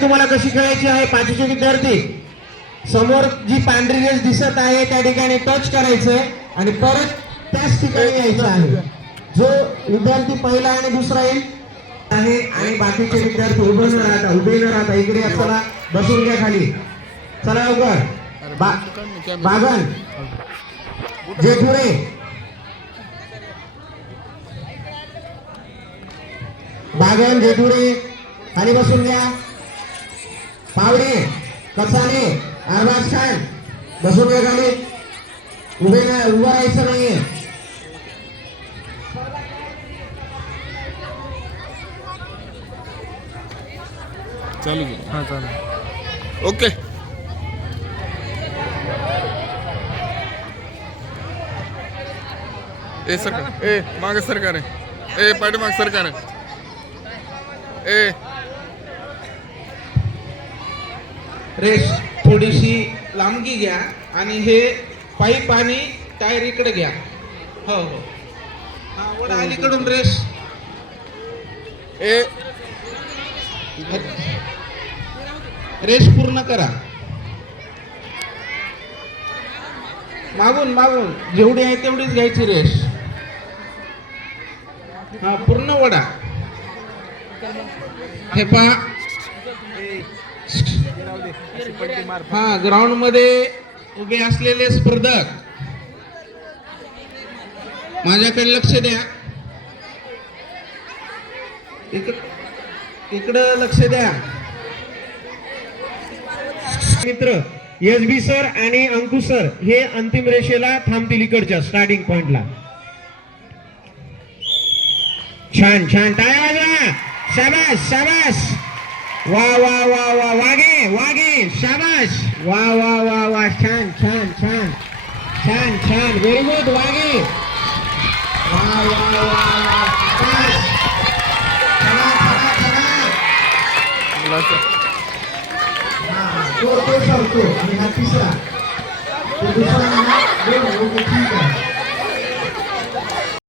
तुम्हाला कशी खेळायची आहे? पाचवीचे विद्यार्थी. समोर जी पांढरी रेस दिसत आहे त्या ठिकाणी टच करायचंय आणि परत त्याच ठिकाणी यायचं आहे. जो विद्यार्थी पहिला आणि दुसरा येईल आहे आणि बाकीचे विद्यार्थी उभे न राहता उभे न राहता इकडे चला बसून घ्या खाली. चला लवकर. बा- बागन. जेठुरे. बागन जेठुरे. खाली बसून घ्या. पावडे कसाने अरबाज खान बसून खाली उभे नाही उभं राहायचं नाहीये. चालू हा चालेल. ओके. ए सरकार. ए मागे सरकार आहे. ए पाठीमाग सरकार आहे. ए. रेस थोडीशी लांबगी घ्या आणि हे पाईप आणि टायर इकडे घ्या. हो हो. हा वडा अलीकडून रेस. ए. रेस पूर्ण करा. मागून मागून. जेवढी आहे तेवढीच घ्यायची रेस. हा पूर्ण वडा. हे पहा. हा ग्राउंडमध्ये उभे असलेले स्पर्धक. माझ्याकडे लक्ष द्या. इकड इकडं लक्ष द्या. मित्र एस बी सर आणि अंकुश सर हे अंतिम रेषेला थांबतील इकडच्या स्टार्टिंग पॉइंटला छान छान. टाळ्या वाजवा. शाबास शाबास. वा वा वा वा वागे वागे शाबास वा वा वा वा छान छान छान छान छान व्हेरी गुड वागे वा वा वा वा शाबास. चला, चला, चला. मुलाचं हा, तो तो सरतो आणि हा तिसरा तो दुसरा ना दोन ओके ठीक आहे